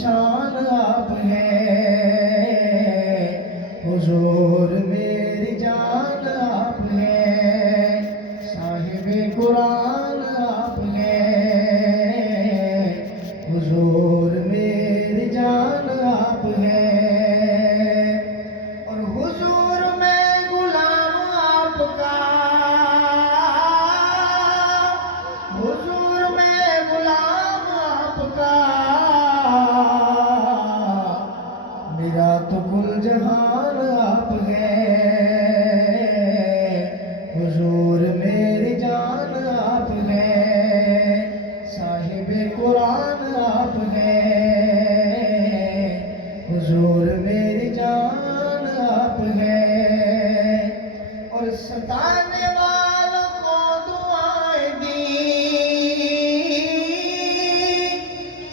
شان آپ ہیں، حضور میری جان آپ ہیں، صاحب قرآن آپ ہیں، حضور میری جان آپ ہیں، اور حضور میں غلام آپ کا، حضور میں غلام آپ کا، میرا تو کل جہان آپ ہیں، حضور میری جان آپ ہیں، صاحب قرآن آپ ہیں، حضور میری جان آپ ہیں، اور ستانے والوں کو دعائیں دی،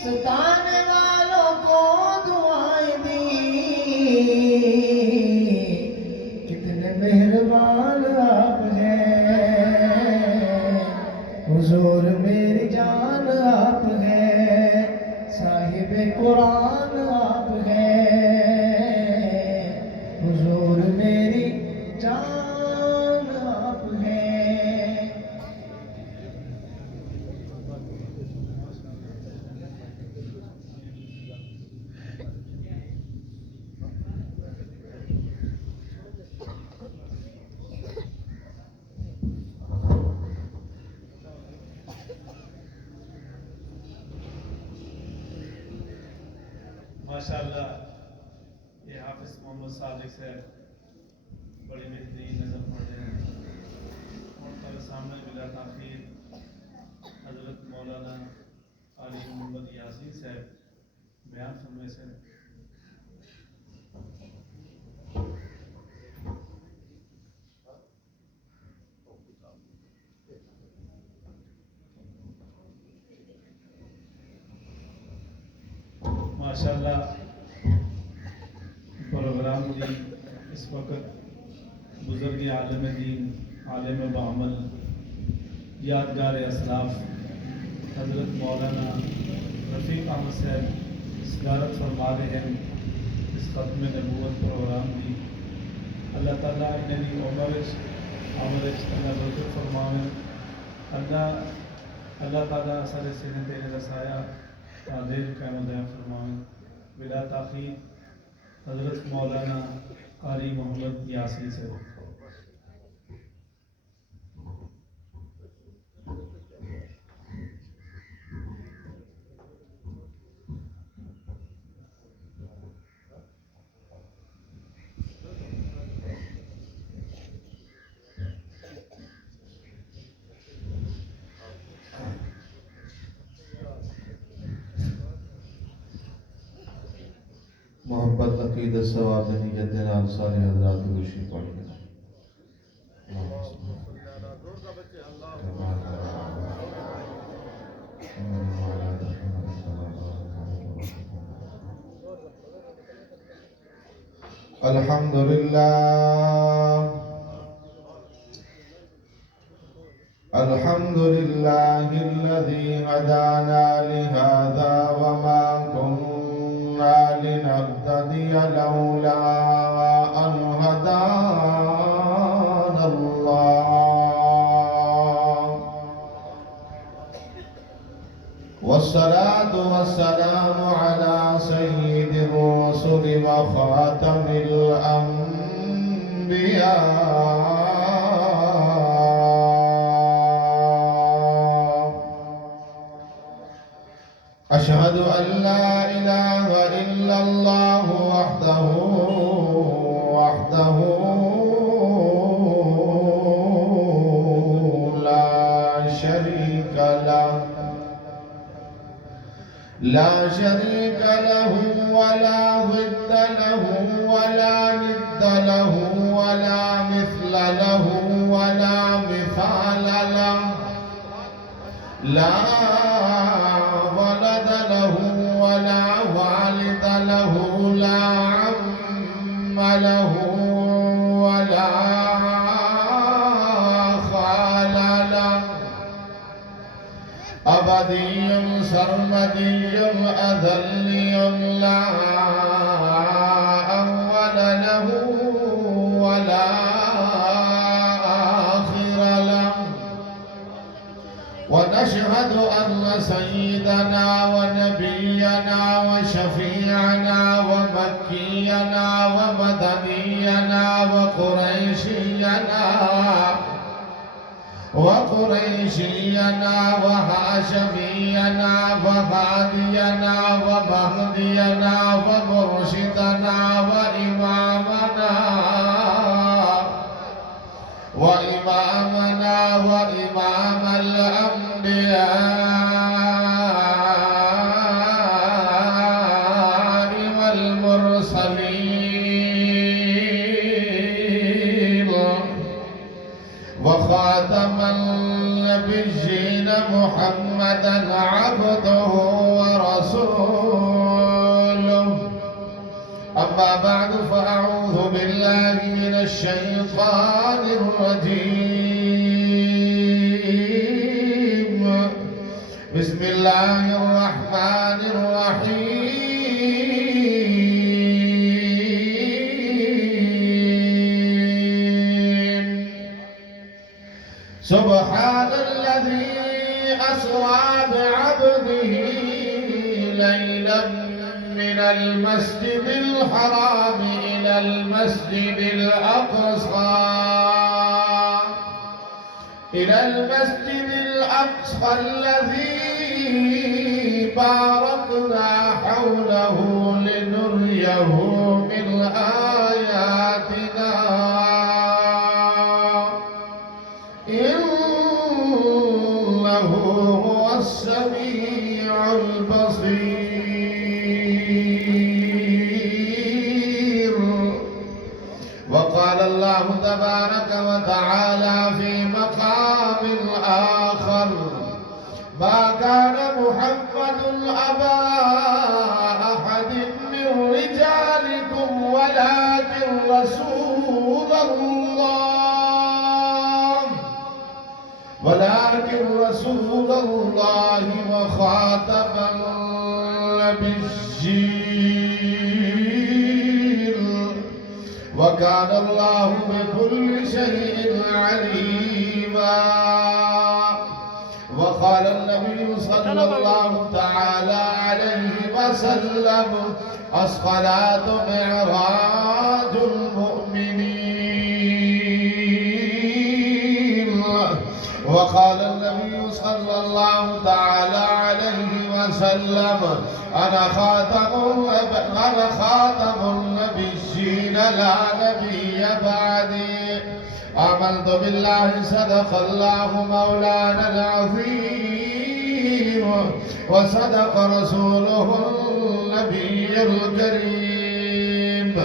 ستانے والوں کو دعائیں دی، کتنے مہربان آپ ہیں، حضور میری جان آپ ہیں، صاحب قرآن آپ ہیں، حضور میری جان آپ ہیں۔ ماشاءاللہ یہ حافظ محمد صادق سے بڑی بہترین نظم پڑھ رہے ہیں، اور کل سامنے بلا تاخیر حضرت مولانا علی محمد یاسین صاحب بیان فرمائے سے ماشاءاللہ پروگرام دی اس وقت بزرگ عالم دین، عالم بعمل، یادگار اسلاف حضرت مولانا رفیق احمد صاحب صدارت فرما رہے ہیں اس ختم نبوت پروگرام دی۔ اللہ تعالیٰ انہیں عمر عمل اللہ برکت فرماویں، اللہ تعالیٰ سارے سینے تیرے رسایا تعدیر قائم و دائم فرماویں۔ بلا تاخیر حضرت مولانا قاری محمد یاسین سے محبت عقیدت ثواب نیت دلال سارے حضرات گوشی پڑھ گئے۔ الحمدللہ الحمدللہ الذی هدانا لهذا وما كنا لنهتدي لولا أن هدانا الله، والصلاة والسلام على سيد الرسل وخاتم الأنبياء، أشهد أن لا إله إلا الله وحده لا شريك له، لا شريك له ولا ضد له ولا ند له ولا مثل له ولا مثال له، لا ولد له ولا والد له، لا عم له ولا خال له، أبدي سرمدي أذلي شيء لا أول له ولا آخر له ونشهد أن سيدنا ونبينا وشفيعنا ومكينا ومدنينا وقريشينا وهاشمينا وهادينا ومهدينا ومرشدنا وإمامنا وإمام الأنبياء والمرسلين وخاتم النبيين محمدا عبده ورسوله أما بعد فأعوذ بالله من الشيطان الرجيم بسم الله الرحمن الرحيم سبحان الذي أسرى بعبده ليلا من المسجد الحرام إلى المسجد الأقصى الذي باركنا حوله لنريه من آياتنا إنه هو السميع البصير. وقال الله تبارك وتعالى في مقام آخر ما كان محمد أبا أحد من رجالكم ولكن رسول الله وخاتم النبيين وكان الله بكل شيء عليما. وقال النبي صلى الله تعالى عليه وسلم الصلاة معراج المؤمنين. وقال النبي صلى الله تعالى عليه وسلم أنا خاتم النبيين لا نبي بعدي. آمنت بالله صدق الله مولانا العظيم وصدق رسوله النبي الكريم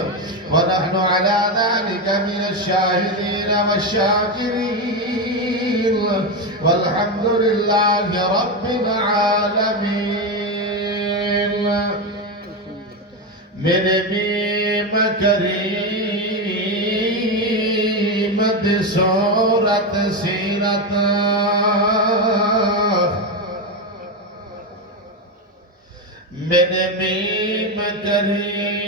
ونحن على ذلك من الشاهدين والشاكرين والحمد لله رب العالمين. من ميم كريم سورة سيرة من ميم كريم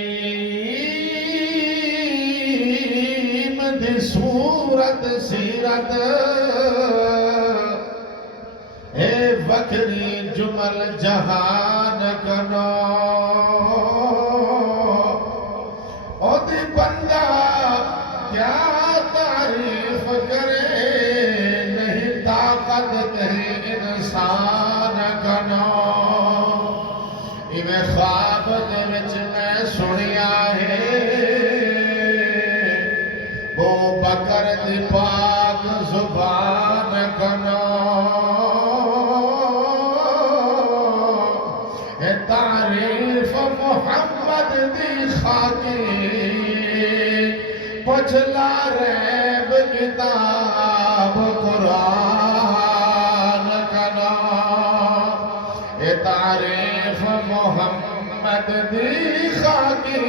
سورة سيرة اے فکری جمل جہان کنو او دی بندہ کیا تعریف کرے نہیں طاقت کہیں انسان کنو. میں خواب دے وچ میں سنیا ہے وہ بکر دی پاک زبان کنو تعریف محمد دی خاکی پچھلا ریب کتاب قرآن کنو. تعریف محمد دی خاکی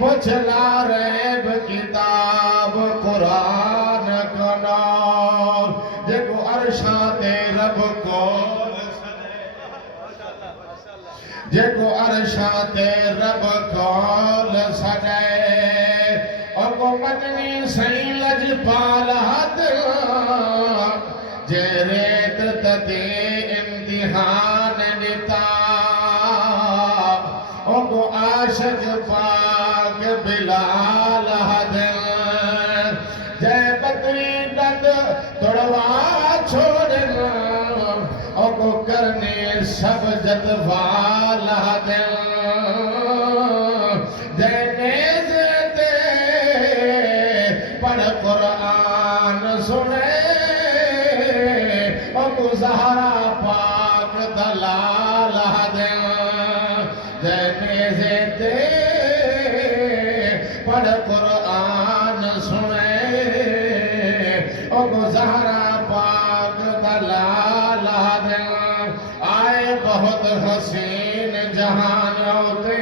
پچھلا ریب کتاب قرآن کنو. دیکھو عرشاں تے رب کو جے شاعت رب کول سجائے او مدنی سئی لج پالات جے ریت تدی امتحان دیتا او عاشق پاک بلال حدن جے بطری دد توڑوا چھوڑن او کرنے سب جدوالا دن جے نیزتے پڑھ قرآن سنے او زہرا پاک دلالا دن جے نیزتے پڑھ قرآن سنے او زہرا پاک دلالا دن آئے بہت حسین جہان ہوتے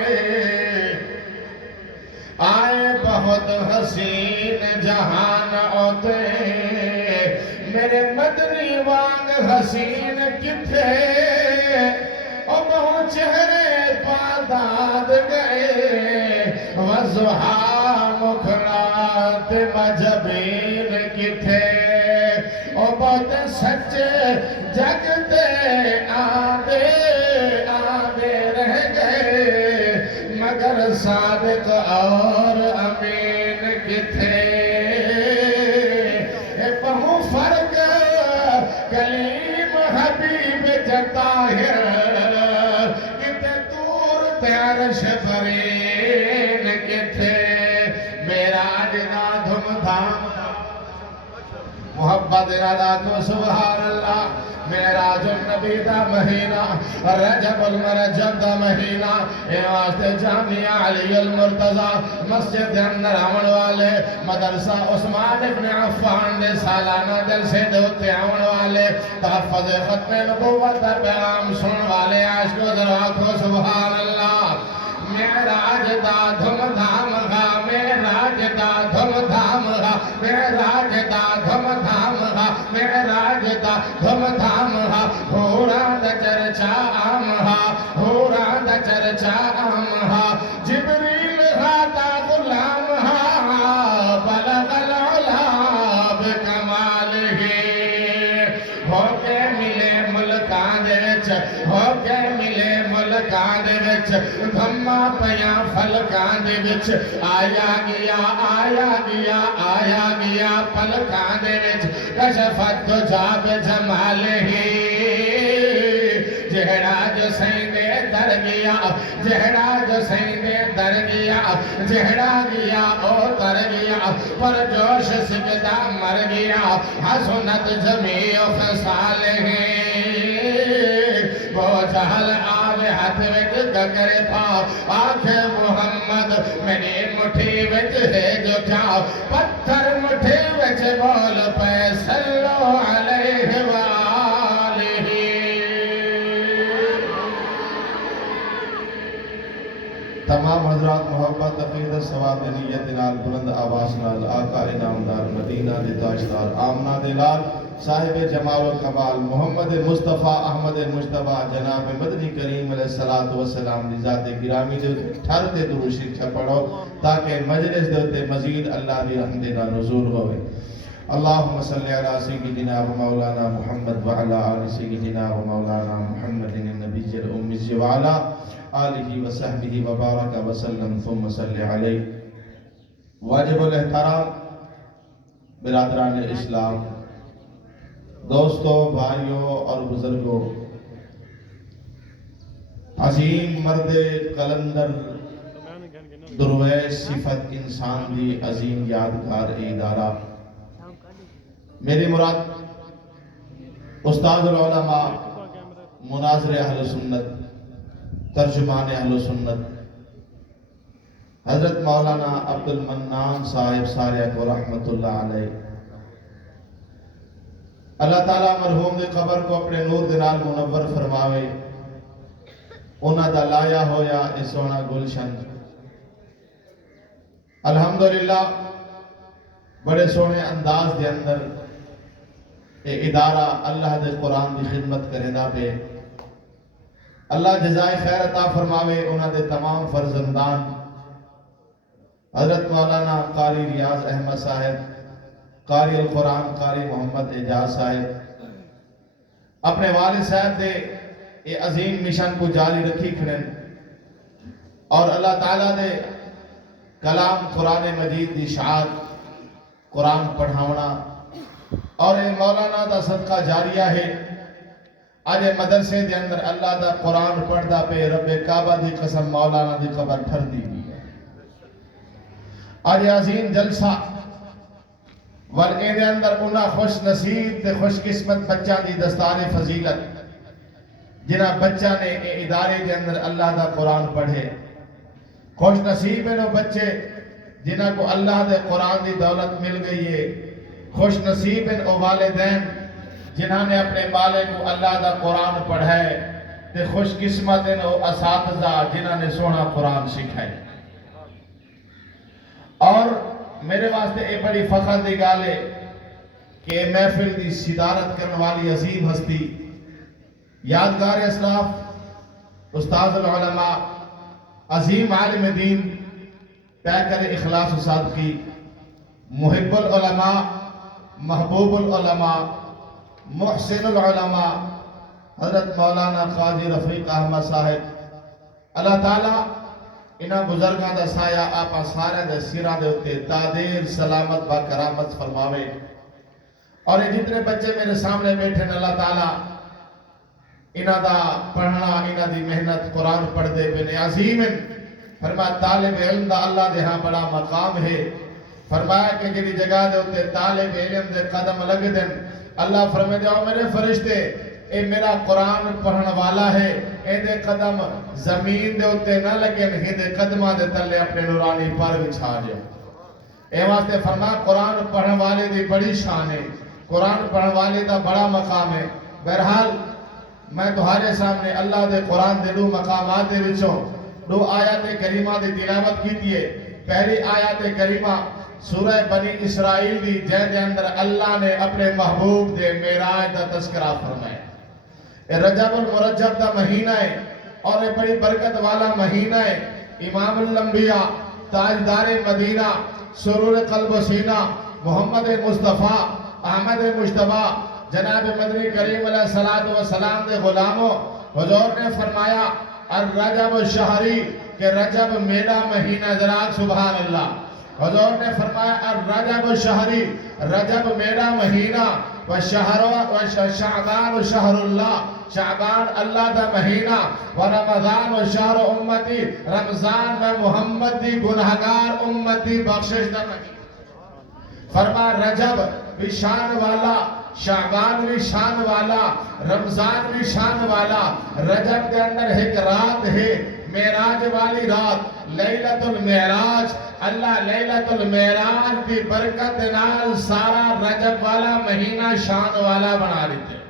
آئے بہت حسین جہان ہوتے میرے مدنی وانگ حسین کتھے او بہت چہرے پاداد گئے وزہا مکھلات مجبین کتھے او بہت سچے جگتے آدھے رہ گئے مگر صادق اور امین کتھے بہو فرق کلیم حبیب جطاہر کتے دور تیرش برین کتھے میرا جنا دھم دھام محبت ارادہ کو سبحان اللہ معراج النبی دا مہینہ رجب المرجب دا مہینہ اے واسطے جامعہ علی المرتضی مسجد اندر آون والے مدرسہ عثمان ابن عفان دے سالانہ جلسے دے ہوتے آون والے تحفظ ختم نبوت دا پیغام سن والے عاشق و ذراکو سبحان اللہ معراج دا دھم دھام گا معراج دا دھم دھام گا معراج دا دھم دھام گا معراج دا دھم دھام گا ہورا دا چرچا عام گا ہورا دا چرچا عام گا جبریل غاتا غلام گا بلغ العلا بکمالہ ہو کے ملے ملکان دے وچ ہو کے ملے ملکان دے وچ دھما پیاں فلکان دے وچ آیا گیا آیا گیا آیا گیا پلکان دے وچ کشفت جاب جمالہ جہڑا جو سیندے در گیا جہڑا جو سیندے در گیا جہڑا گیا او تر گیا پر جوش سکتا مر گیا حسنت جمیع خصالہ وہ جہل آوے ہاتھ وچ گگر پا آنکھ محمد میری مٹھی وچ ہے جو جاؤ پتھر مٹھی وچ بول پہ صلو علیہ وآلہ تمام حضرات محبت عقیدت ثواب نیت نال بلند آواز نال آقا انعامدار مدینہ دے تاجدار آمنہ دے لال صاحب جمال و کمال محمد مصطفیٰ احمد مجتبیٰ جناب مدنی کریم علیہ السلام دی ذات گرامی دے ٹھرتے دروشی چھپڑو تاکہ مجلس دے مزید اللہ دی رحمت کا نزول ہوئے اللہم صلی علی سیدنا و مولانا محمد وعلا آل سیدنا و مولانا محمد النبی الأمی وعلا آلہ و صحبہ وبارک وسلم ثم صلی علیہ واجب الاحترام برادران اسلام دوستوں بھائیوں اور بزرگوں عظیم مرد قلندر درویش صفت انسان دی عظیم یادگار ادارہ میری مراد استاد العلماء مناظر اہل سنت ترجمان اہل سنت حضرت مولانا عبد المنان صاحب ساریت و رحمت اللہ علیہ اللہ تعالیٰ مرحوم دے قبر کو اپنے نور دنال منور فرماوے انہاں دا لایا ہویا اس سونا گلشن الحمدللہ بڑے سونے انداز دے اندر اے ادارہ اللہ دے قرآن دی خدمت کرنا پہ اللہ جزائے خیر عطا فرماوے انہاں دے تمام فرزندان حضرت مولانا قاری ریاض احمد صاحب، قاری القرآن قاری محمد اعجاز صاحب اپنے والد صاحب دے یہ عظیم مشن کو جاری رکھی کھڑن اور اللہ تعالیٰ دے کلام قرآن مجید دی اشاعت قرآن پڑھاونا اور یہ مولانا دا صدقہ جاریہ ہے۔ آج مدرسے دے اندر اللہ دا قرآن پڑھدا پہ رب کعبہ دی قسم مولانا دی قبر پھر دی بھی ہے۔ آج عظیم جلسہ ورقے دے اندر انہاں خوش نصیب تے خوش قسمت بچہ دی دستار فضیلت جنہ بچہ نے ادارے دے اندر اللہ دا قرآن پڑھے، خوش نصیب ہیں وہ بچے جنہ کو اللہ دے قرآن دی دولت مل گئی ہے، خوش نصیب ہیں وہ والدین جنہاں نے اپنے بالے کو اللہ دا قرآن پڑھائے، تے خوش قسمت ہیں وہ اساتذہ جنہاں نے سونا قرآن سکھائے۔ اور میرے واسطے ایک بڑی فخر دی گال ہے کہ محفل دی صدارت کرنے والی عظیم ہستی یادگار اسلاف استاذ العلماء عظیم عالم دین پیکر اخلاص و صادقی محب العلماء محبوب العلماء محسن العلماء حضرت مولانا قاضی رفیق احمد صاحب اللہ تعالیٰ انہاں بزرگاں دا سایہ آپا سارے دے سیرہ دے ہوتے تادیر سلامت با کرامت فرماوے۔ اور یہ جتنے بچے میرے سامنے بیٹھے ہیں اللہ تعالیٰ انہاں دا پڑھنا انہاں دی محنت قرآن پڑھ دے بے عظیم ہیں۔ فرمایا طالب علم دا اللہ دے ہاں بڑا مقام ہے۔ فرمایا کہ جنہی جگہ دے ہوتے طالب علم دے قدم لگ دیں اللہ فرمائے جاؤ میرے فرشتے اے میرا قرآن پڑھن والا ہے اے دے قدم زمین دے ہوتے نہ لگیں ہی دے قدمہ دے تلے اپنے نورانی پر بچھا جاؤ۔ اے واسطے فرمایا قرآن پڑھن والے دی بڑی شان ہے، قرآن پڑھن والے دا بڑا مقام ہے۔ بہرحال میں تمہارے سامنے اللہ دے قرآن دے دو مقامات دے وچوں دو آیات کریمہ دی تلاوت کی دیئے۔ پہلی آیات کریمہ سورہ بنی اسرائیل دی جہاں دے اندر اللہ نے اپنے محبوب دے معراج دا تذکرہ فرمائے۔ اے رجب المرجب دا مہینہ ہے اور اے بڑی برکت والا مہینہ ہے۔ امام الانبیاء تاجدار مدینہ سرور قلب و سینہ محمد مصطفیٰ احمد مجتبی جناب مدنی کریم علیہ السلام دے غلاموں حضور نے فرمایا الرجب الشہری کہ رجب میرا مہینہ ذرا سبحان اللہ۔ حضور نے فرمایا الرجب الشہری رجب میرا مہینہ شعبان شہر اللہ شعبان اللہ دا مہینہ ورمضان شہر امتی رمضان میں محمد دی گناہگار امتی بخشش دا مہینہ۔ فرما رجب بھی شان والا شعبان بھی شان والا رمضان بھی شان والا۔ رجب کے اندر ایک رات ہے معراج والی رات لیلۃ المعراج۔ اللہ لیلۃ المعراج کی برکت نال سارا رجب والا مہینہ شان والا بنا لیتے۔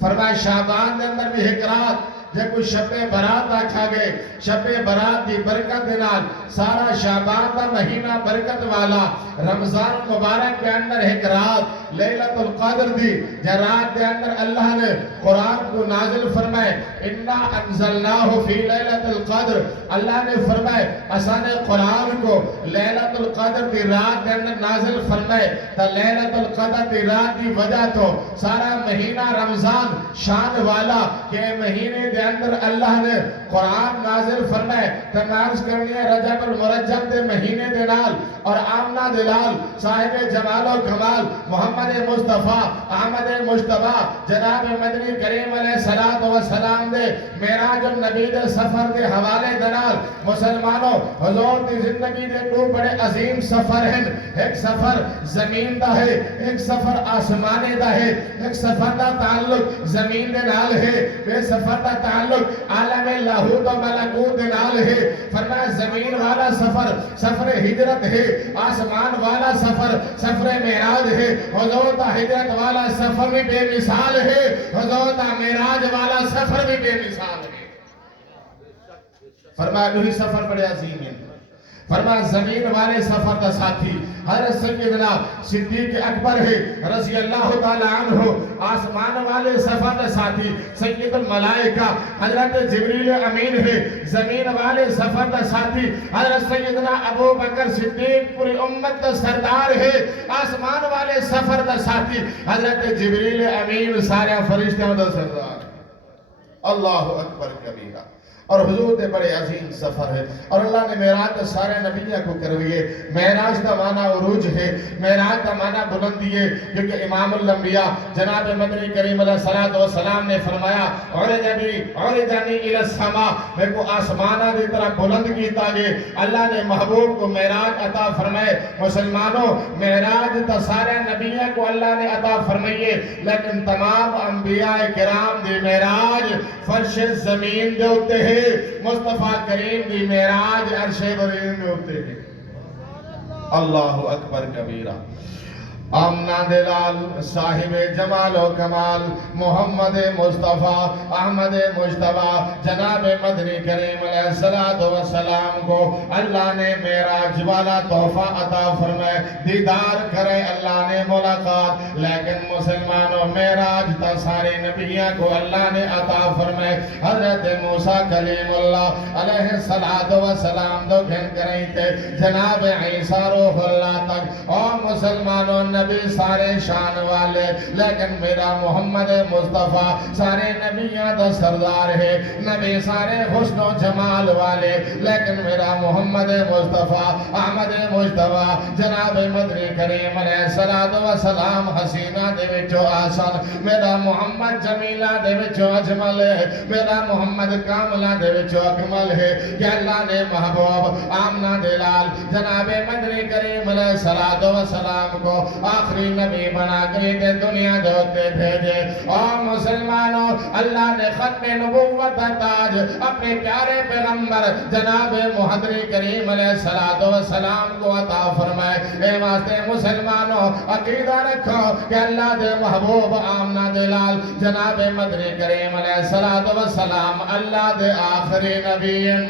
فرمایا شعبان کے اندر بھی ایک رات جب کوئی شب برات آکھا گئے شب برات دی برکت نال سارا شعبان دا مہینہ برکت والا۔ رمضان مبارک کے اندر ایک رات لیلۃ القدر دی جہاں رات کے اندر اللہ نے قرآن کو نازل فرمائے اِنَّا أَنزَلْنَاهُ فِي لَيْلَةِ الْقَدْرِ اللہ نے فرمائے اساں نے قرآن کو لیلۃ القدر دی رات کے اندر نازل فرمائے تا لیلۃ القدر دی رات دی وجہ تو سارا مہینہ رمضان شان والا کہ مہینے دے اندر اللہ نے قرآن نازل فرمائے۔ تمارس کرنی ہے رجب المرجب دے مہینے دے نال اور آمنہ دلال صاحب جمال و کمال محمد مصطفیٰ احمد مجتبی جناب مدنی کریم علیہ السلام دے معراج النبی دے سفر دے حوالے دنال مسلمانوں حضور دی زندگی دے دو بڑے عظیم سفر ہیں۔ ایک سفر زمین دا ہے ایک سفر آسمانے دا ہے۔ ایک سفر دا تعلق زمین دے نال ہے بے سفر دا تعلق عالم لاہوت و ملکوت دے نال ہے۔ فرمایا زمین والا سفر سفر ہجرت ہے، آسمان والا سفر سفر معراج ہے۔ حضور دا ہجرت والا سفر بھی بے مثال ہے، حضور دا معراج والا سفر بھی بے مثال ہے۔ فرمایا دوہی سفر بڑے عظیم ہیں۔ فرمایا زمین والے سفر دا ساتھی حضرت سیدنا صدیق اکبر ہے رضی اللہ تعالی عنہ، آسمان والے سفر دا ساتھی سید الملائکہ حضرت جبریل امین ہے، زمین والے سفر دا ساتھی حضرت سیدنا ابو بکر صدیق پوری امت دا سردار ہے، آسمان والے سفر دا ساتھی حضرت جبریل امین سارے فرشتوں دا سردار۔ اللہ اکبر کبیرہ۔ اور حضور دے بڑے عظیم سفر ہے، اور اللہ نے معراج سارے نبیوں کو کروئے۔ معراج کا معنی عروج ہے، معراج کا معنی بلندی ہے، کیونکہ امام الانبیاء جناب مدنی کریم علیہ السلام نے فرمایا عرجنی الی السماء، میں کو آسمانہ دی طرح بلند کیتا گئے۔ اللہ نے محبوب کو معراج عطا فرمائے۔ مسلمانوں معراج تا سارے نبیوں کو اللہ نے عطا فرمائیے، لیکن تمام انبیاء کرام دی معراج فرش زمین دے ہوتے ہیں، مصطفیٰ کریم دی معراج عرش برین میں ہوتے ہیں۔ اللہ اکبر کبیرہ۔ آمنہ دلال صاحب جمال و کمال محمد مصطفیٰ احمد مجتبیٰ جناب مدنی کریم علیہ السلام کو اللہ نے معراج والا تحفہ عطا فرمائے، دیدار کرے اللہ نے ملاقات۔ لیکن مسلمانوں معراج تا سارے نبیوں کو اللہ نے عطا فرمائے۔ حضرت موسیٰ کلیم اللہ علیہ السلام دو گھن کریں تھے جناب عیسیٰ روح اللہ تک، اور مسلمانوں نبی سارے شان والے، لیکن میرا محمد مصطفیٰ سارے نبیوں دا سردار ہے، نبی سارے حسن و جمال والے، لیکن میرا محمد مصطفیٰ احمد مجتبیٰ جناب مدنی کریم علیہ السلام حسینہ دے وچو آسان، میرا محمد جمیلہ دے وچو اجمل ہے، میرا محمد کاملہ دے وچو اکمل ہے، کہ اللہ نے محبوب آمنہ دلال جناب مدنی کریم علیہ السلام کو آخری نبی بنا کے دنیا دوتے بھیجے۔ اور مسلمانوں اللہ نے ختم نبوت تاج اپنے پیارے پیغمبر جناب محمد کریم علیہ السلام کو عطا فرمائے۔ اے واسطے مسلمانوں عقیدہ رکھو کہ اللہ دے محبوب آمنہ دلال جناب مدنی کریم علیہ السلام اللہ دے آخری نبی ہیں،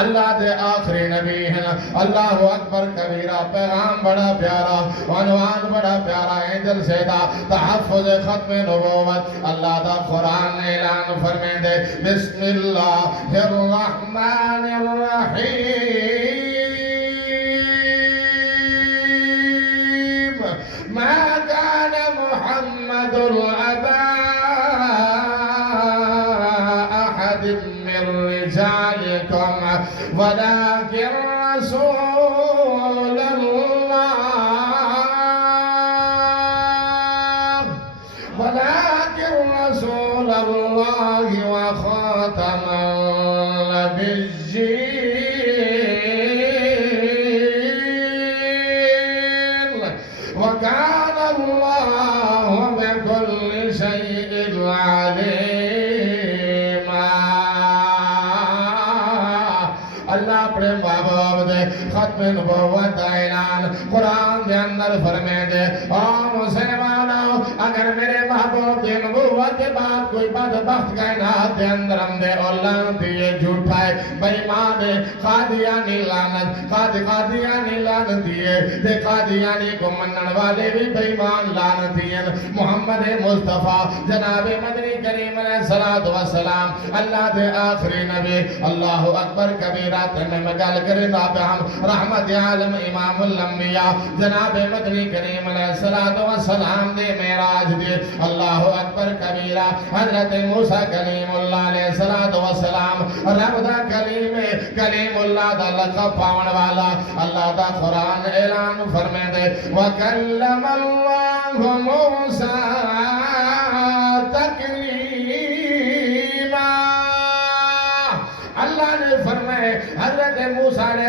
اللہ دے آخری نبی ہیں۔ اللہ اکبر کبیرہ۔ پیغام بڑا پیارا، عنوان بڑا پیارا ہے، جلسے دا تحفظ ختم نبوت۔ اللہ دا قرآن اعلان فرمے دے، بسم اللہ الرحمن الرحیم، ما كان محمد أبا أحد من رجالكم ولكن رسول الله وخاتم النبيين وكان الله بكل شيء عليما۔ اللہ اپنے محبوب دے ختم نبوت دا اعلان قرآن دے اندر فرمے دے، اور مسلمانوں اگر میرے محبوب دے نبوت کے بعد کوئی بدبخت کائنات دے اندر ہم دے اور لعنت یہ جھوٹا ہے، بے ایمان ہے، قادیانی لعنت، قادیانی لعنت دیئے، دے قادیانی کو منن والے بھی بے ایمان لعنت دیئے۔ محمد مصطفیٰ جناب مدنی کریم علیہ السلام اللہ دے آخری نبی۔ اللہ اکبر کبیرہ۔ میں مگال کرے دابے ہم رحمت عالم امام الانبیاء جناب مدنی کریم علیہ السلام دے معراج دے۔ اللہ اکبر کبیرہ۔ حضرت موسیٰ کلیم اللہ علیہ السلام رب دا کلیم اللہ دا لقب پاون والا، اللہ دا قرآن اعلان فرمے دے، وَكَلَّمَ اللَّهُ مُوسَىٰ تَكْلِيمًا۔ اللہ نے فرمائے حضرت موسیٰ علیہ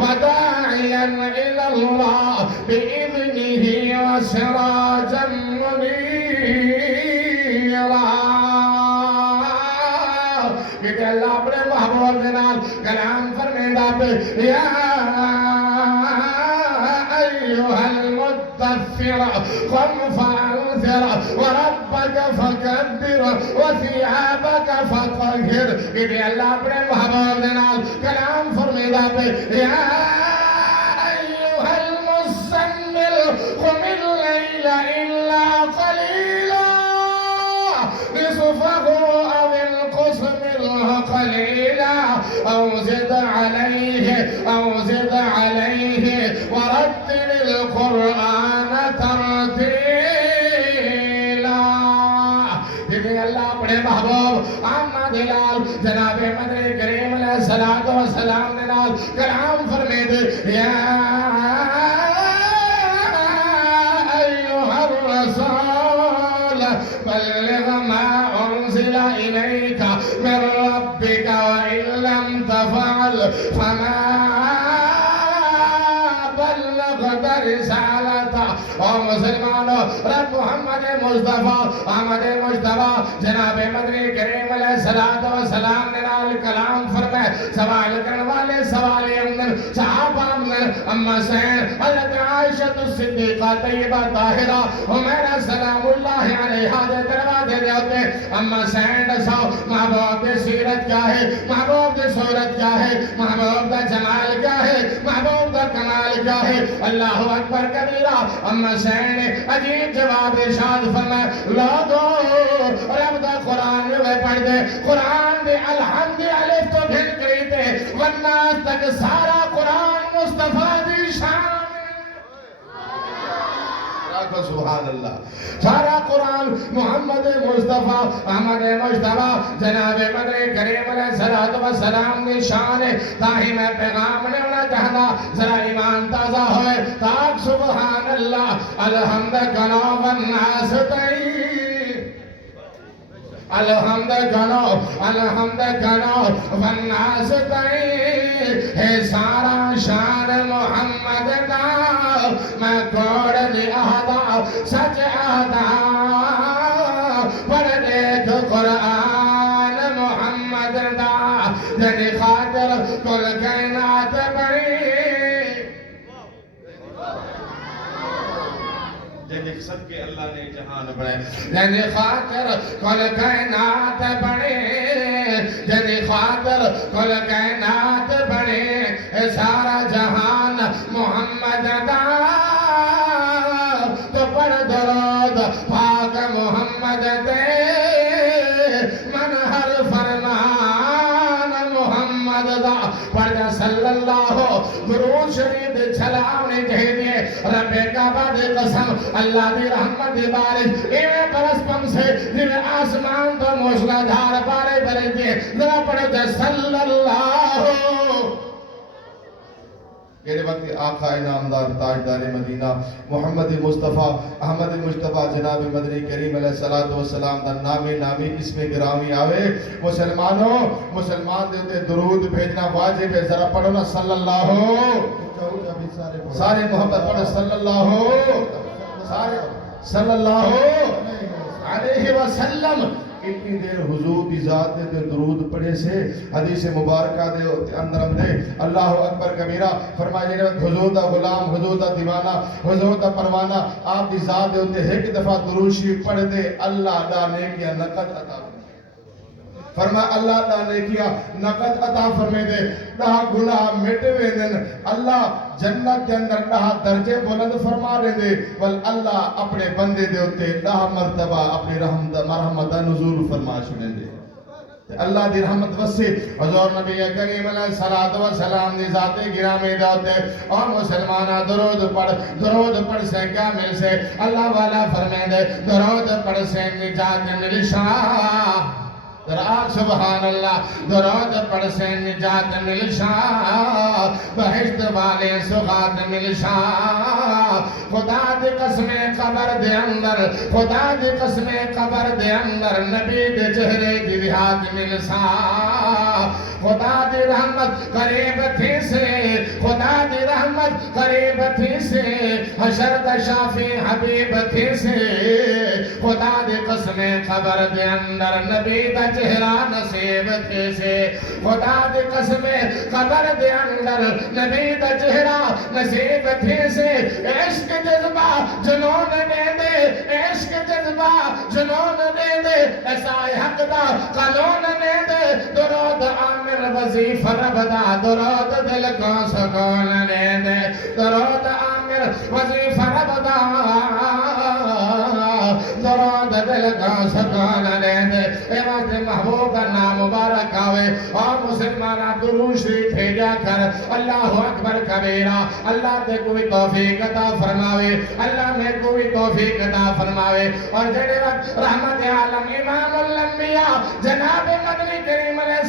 وداعيا إلى الله بإذنه وسراجا منيرا کہ اللہ اپنے محبوب دنال کلام فرمیدہ پہ یا أيها المدثر قم فأنذر وربك فكبر وثيابك فطهر کہ اللہ اپنے محبوب دنال کلام فرمیدہ پہ یا أيها المزمل قم الليل إلا قليلا نصفه أو انقص منه قليلا أو زد عليه ورتل القرآن ترتيلا کہ اللہ اپنے محبوب آمنا دلال جناب مدنی کریم علیہ السلام دلال کلام فرمید یا أيها الرسول بلغ ما أنزل إليك من ربك وإن لم تفعل فما بلغت رسالته اور مسلمانوں رب محمد مصطفیٰ احمد مصطفیٰ جناب مدنی کریم علیہ السلام نے نال کلام فرمائے سوال کرنے والے سوال امن صحابہ امن اما سین حضرت عائشہ الصدیقہ طیبہ طاہرہ عمیرہ سلام اللہ علیہا دے دروازے دے ہوتے اما سین دساؤ محبوب دے سیرت کیا ہے محبوب دے صورت کیا ہے محبوب دا جمال کیا ہے محبوب دا کمال کیا ہے اللہ اکبر کبیرہ اما سین نے عجیب جواب ارشاد فرمائے لوگو رب دا قرآن میں پڑھ دے قرآن دے الحمد الف تو گھن کری تے والناس تک سارا قرآن مصطفیٰ دی شان سبحان اللہ سارا قرآن محمد مصطفیٰ احمد مصطفیٰ جناب مدنی کریم علیہ السلام کی شان ہے تاہی میں پیغام نے انہیں کہنا ذرا ایمان تازہ ہوئے تاک سبحان اللہ الحمد گنو والناس تئی الحمد گنو والناس تئی ہے سارا شان محمد دا میں کوڑ دی آدھا سچ آدھا پڑھ دیکھ قرآن محمد دا جنی خاطر کل کائنات بڑی جنی سب کے اللہ نے جہان بڑھے جنی خاطر کل کائنات بڑی جنی خاطر کل کائنات بڑی سارا جہان محمد دا تو پڑھ درود پاک محمد دے من ہر فرمان محمد دا پڑھ جا صلی اللہ درود شریف چھلاونے کہہ دیے رب کعبہ دے قسم اللہ دی رحمت دی بارش ایویں برس پم سے جنہیں آسمان تو موسلا دھار بارے برے دیے ذرا پڑھ جا صلی اللہ کہ وقت آقا انعامدار تاجدار مدینہ محمد مصطفیٰ احمد مجتبہ جناب مدنی کریم علیہ السلام دا نامی اس میں گرامی آوے مسلمانوں مسلمان دیتے درود بھیجنا واجب ہے ذرا پڑھو نا صلی اللہ سارے محبت پڑھو صلی اللہ علیہ وسلم اتنی دیر حضور دی ذات دے درود پڑھے سے حدیث مبارکہ دے اندر ہم دے اللہ اکبر کبیرہ فرمائے جنہیں حضور دا غلام حضور دا دیوانہ حضور دا پروانہ آپ دی ذات دے ہوتے ایک دفعہ درود شریف پڑھ دے اللہ دا نیکیاں نقد عطا فرما اللہ دا نیکیاں نقد عطا فرمے دے دا گناہ مٹوے دن اللہ جنت کے اندر دا درجے بلند فرما دے دے ول اللہ اپنے بندے دے ہوتے دا مرتبہ اپنی مرحمت نزول فرما چھنے دے اللہ دی رحمت وسے حضور نبی کریم علیہ السلام دی ذات گرامی دے ہوتے اور مسلمانہ درود پڑھ سے کامل سے اللہ والا فرمے دے درود پڑھ سے نجات ملشاہ سبحان اللہ درود پڑھ سے نجات ملشا بہشت والے سغات ملشا خدا دی قسم قبر دے اندر خدا دی قسم قبر دے اندر نبی دے چہرے دی دیہات ملسا خدا دی رحمت قریب تھی سے خدا دی رحمت قریب تھی سے حشر دا شافی حبیب تھی سے خدا دی قسم قبر دے اندر نبی دا چہرہ نصیب تھی سے خدا دی قسم قبر دے اندر نبی دا چہرہ نصیب تھی سے عشق جذبہ جنون دے دے عشق جذبہ جنون دے دے ایسا حق دا قانون دے دے درود عامر وظیفہ ربدا درود دل کو سکون دے دے درود عامر وظیفہ ربدا درود دل کا سکون دے دے اے وقت محبوب کا نام مبارک آوے اور مسلمانہ درود شریف بھیجا کر اللہ اکبر کبیرہ اللہ تے کوئی توفیق عطا فرماوے اللہ میں کوئی توفیق عطا فرماوے اور جڑے وقت رحمت عالم امام الانبیاء جناب مدنی کریم علیہ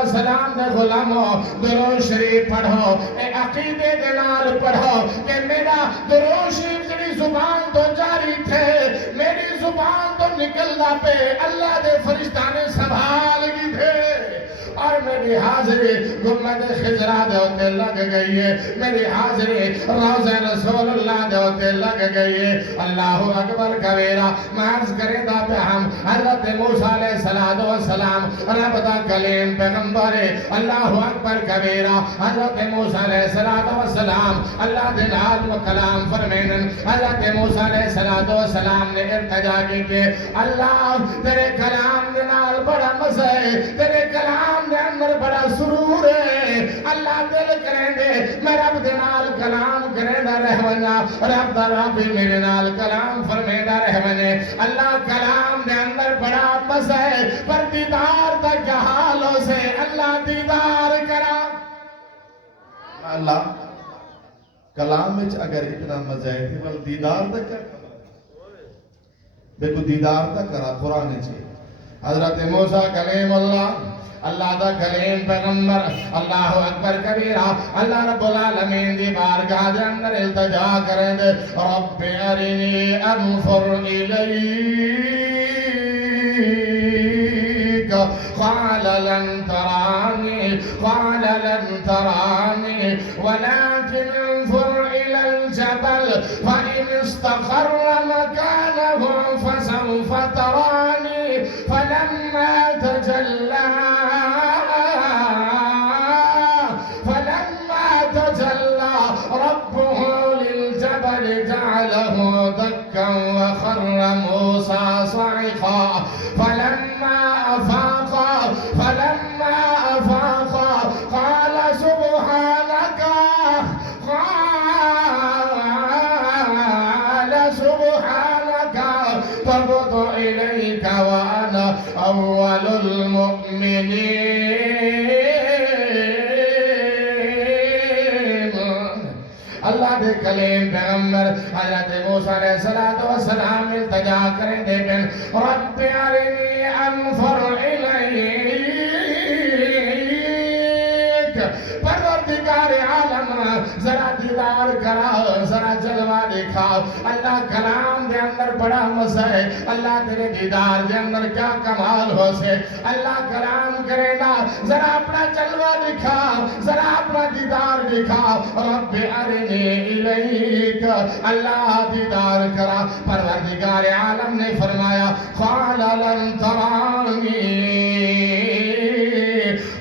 السلام دے غلاموں درود شریف پڑھو اے عقیدے دے نال پڑھو کہ میرا درود شریف جڑی زبان تو جاری تھے میری زبان تو نکلنا پہ اللہ دے فرشتہ نے سنبھال گی تھے اور میری حاضری گمت خضرہ دے ہوتے لگ گئی ہے میری حاضری روضہ رسول اللہ دے ہوتے لگ گئی ہے اللہ اکبر کبیرہ محض کرے دا پہ ہم حضرت موسیٰ علیہ السلام رب دا کلیم پیغمبر اللہ اکبر کبیرہ حضرت موسیٰ علیہ السلام اللہ دن عالم کلام فرمینن حضرت موسیٰ علیہ السلام نے ارتجا کی کہ اللہ تیرے کلام دنال بڑا مزہ ہے تیرے کلام دے اندر بڑا سرور ہے اللہ دل کریں دے میں رب دے نال کلام کریں دا رہونا رب دا رب میرے نال کلام فرمے دا رہونے اللہ کلام دے اندر بڑا مزہ ہے پر دیدار دا کیا حالوں سے اللہ دیدار کرا اللہ کلام میں اگر اتنا مزہ ہے بل دیدار دا کیا دیکھو دیدار دا کرا قرآن چاہیے حضرت موسیٰ کلیم اللہ دا کلیم پیغمبر اللہ اکبر کبیرہ اللہ رب العالمین دی بارگاہ دے اندر التجا کریں دے رب ارنی انظر الیک قال لن ترانی ولكن انظر الى الجبل فإن استقر مكانه فسوف تراني فلما تجلى ربه للجبل جعله دكا وخر موسى صعقا فلما أفاق قال سبحانك تبت إليك وأنا أول المؤمنين اللہ دے کلیم پیغمبر حضرت موسیٰ علیہ السلام التجا کریں دے بن رب ارنی انظر الیک پروردگار عالم ذرا دیدار دے اندر کیا کمال ہو سے اللہ کلام کرے گا ذرا اپنا جلوہ دکھا ذرا اپنا دیدار دکھا رب ارنی الیک اللہ دیدار کرا پروردگار عالم نے فرمایا قال لن ترانی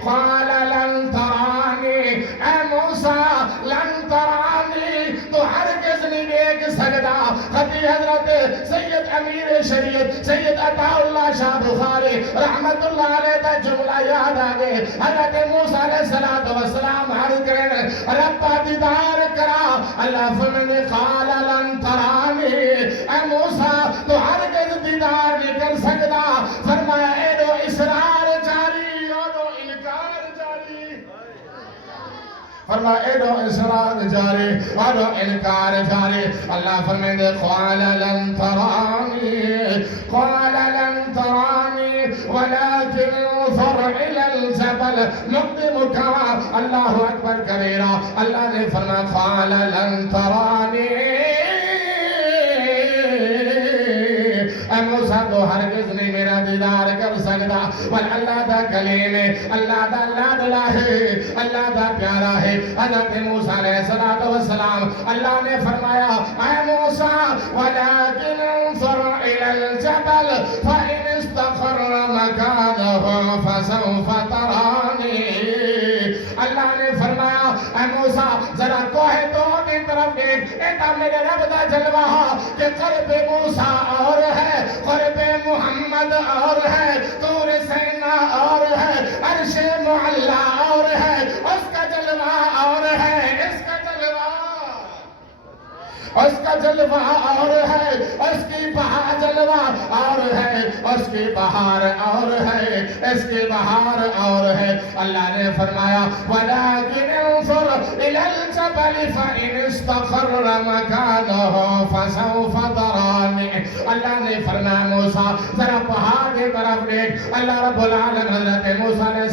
قال لن ترانی اے موسیٰ لن ترانی تو ہرگز نہیں دیکھ سکتا خطی حضرت سید امیر شریعت سید عطا اللہ شاہ بخاری رحمت اللہ علیہ تا جملہ یاد آگے حضرت موسیٰ علیہ السلام عرض کرنے ربا دیدار کرا اللہ فرمانے قال لن ترانی اے موسیٰ تو ہرگز دیدار نہیں کر سکتا فرمایا اے دو اسرار جاری او دو انکار جاری فرمایا اے دو اسرار جاری او دو انکار جاری اللہ فرمانے قال لن ترانی قال لن ترانی ولكن انظر الى الجبل مقدمك اللہ اکبر کبیرہ اللہ نے فرمایا قال لن ترانی اے موسیٰ تو ہرگز نہیں میرا دیدار کر سکتا بل اللہ دا کلیم ہے اللہ دا لادلہ ہے اللہ دا پیارا ہے حضرت موسیٰ علیہ السلام اللہ نے فرمایا اے موسیٰ ولیکن انظر الى الجبل فإن استقر مکانه فسوف ترانی اللہ نے فرمایا اے موسیٰ ذرا کوہ تو کی طرف دیکھ ایتا میرے رب دا جلوہ کہ قرب موسیٰ اور ہے قرب محمد اور ہے طور سینا اور ہے عرش معلا اور ہے اس کا جلوہ اور ہے اس کا جلوہ اس کا جلوہ اور ہے اس کی بہار جلوہ اور ہے اس کی بہار اور ہے اس کی بہار اور ہے اللہ نے فرمایا وَلَكِنْ انظر إِلَى الْجَبَلِ فَإِنِ اسْتَقَرَّ مَكَانَهُ فَسَوْفَ تَرَانِي اللہ نے فرمایا موسیٰ ذرا پہاڑ کی طرف دیکھ اللہ رب العالمین حضرت موسیٰ علیہ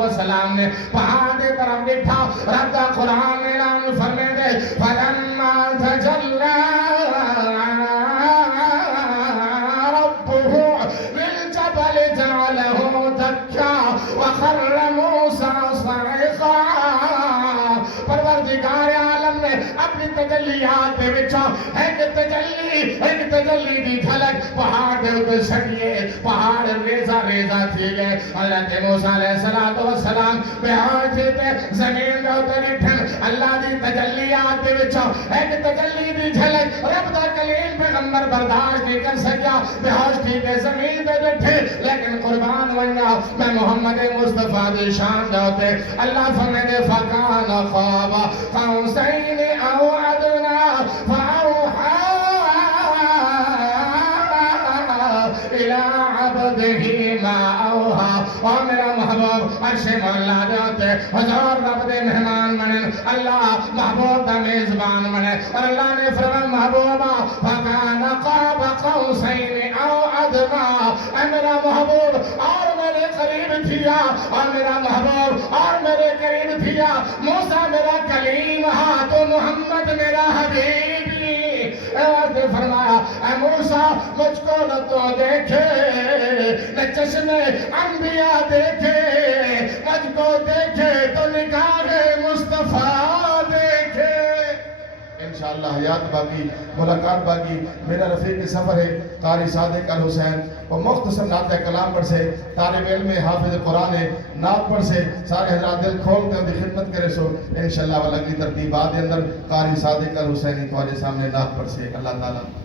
السلام نے پہاڑ کی طرف دیکھا رب دا قرآن میں اعلان فرمے دے فَلَمَّا تَجَلَّى رَبُّهُ لِلْجَبَلِ جَعَلَهُ دَكًّا وَخَرَّ مُوسَىٰ صَعِقًا پروردگار عالم نے اپنی تجلیات دے وچوں ایک تجلی دی جھلک پہاڑ دے اوپر سٹیے پہاڑ ریزہ تھی گئے حضرت موسیٰ علیہ السلام بیہوش تھے زمین دے اوپر اٹھن اللہ دی تجلیات دے وچوں ایک تجلی دی جھلک رب دا کلیم پیغمبر برداشت نہیں کر سکیا بیہوش تھی تے زمین دے بیٹھے لیکن قربان ونگا میں محمد مصطفیٰ دی شان دے ہوتے اللہ فرمائے فَكَانَ قَابَ قَوْسَيْنِ أَوْ أَدْنَىٰ فَأَوْحَىٰ إِلَىٰ عَبْدِهِ مَا أَوْحَىٰ اور میرا محبوب عرش مولا دے ہوتے حضور رب دے مہمان بنے اللہ محبوب دا میزبان بنے اور اللہ نے فرمایا محبوبا فَكَانَ قَابَ قَوْسَيْنِ أَوْ أَدْنَىٰ اے میرا محبوب اور میرے قریب تھیا اور میرا محبوب اور میرے قریب تھیا موسیٰ میرا کلیم ہاں تو محمد میرا حبیبی اے واسطے فرمایا اے موسیٰ مجھ کو نہ تو دیکھے نہ چشم انبیاء دیکھے مجھ کو دیکھے تو نگاہ مصطفیٰ دیکھے انشاءاللہ حیات باقی ملاقات باقی میرا رفیق سفر ہے قاری صادق الحسین اور مختصر نعت کلام پر سے طالب علم حافظ قرآن نعت پر سے سارے حضرات دل کھول کے اندھی خدمت کرے سو انشاءاللہ والا اگلی ترتیبات اندر قاری صادق الحسین تمہارے سامنے نعت پر سے اللہ تعالیٰ